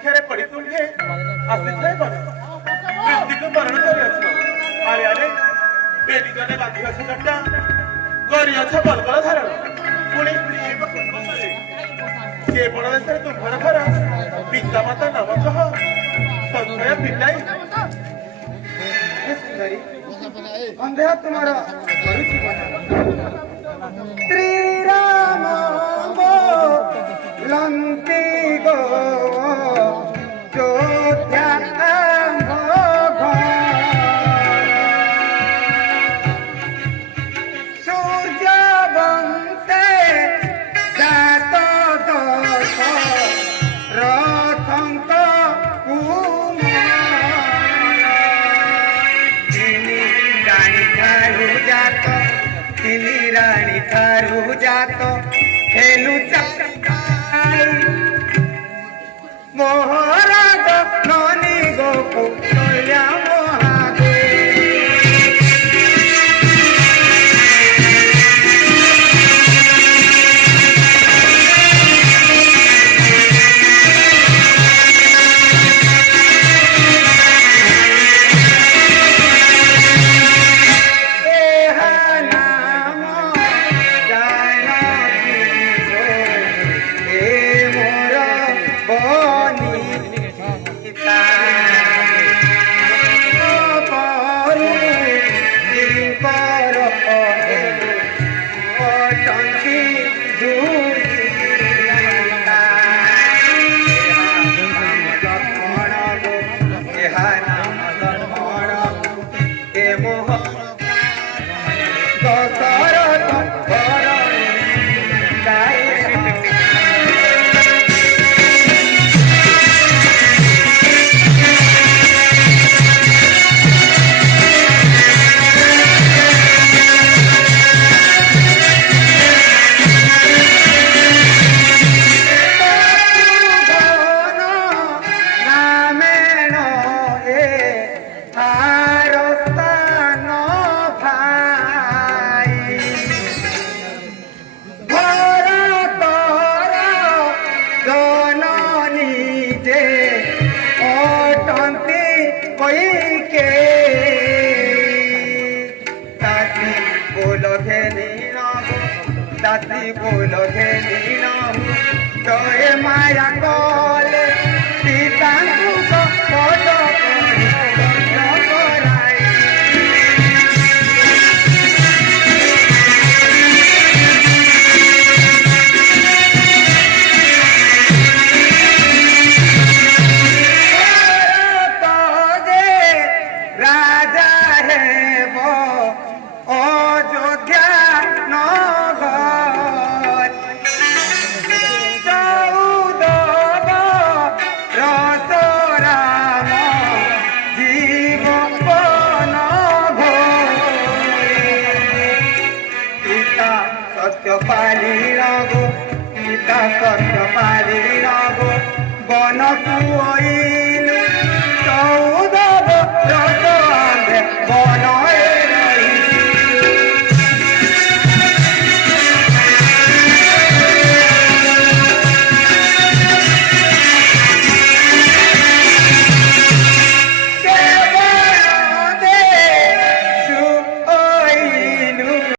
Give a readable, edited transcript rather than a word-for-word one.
परीक्षारे पड़ी तुम्हे आसिथाय पर मृत्यु मरण करी अछि अरे अरे बेली जने बांधी अछि कट्टा गरी अछि बलबल धारण पुणी के बड़ देशरे तुम्हारा घर पिता माता नाम कह संशय पिताई अंधेरा तुम्हारा श्री राम गो लंकी गो जोध्या सूर्य वंशे जात दश रथंक रानी थारू जात हेलु मोहराज ननी गोपु कल्या दाती बोल घेनी तोए माया कले सीता राजा है वो अयोध्या सत्यपाली रघु सीता सत्यपाली रघु बन कुई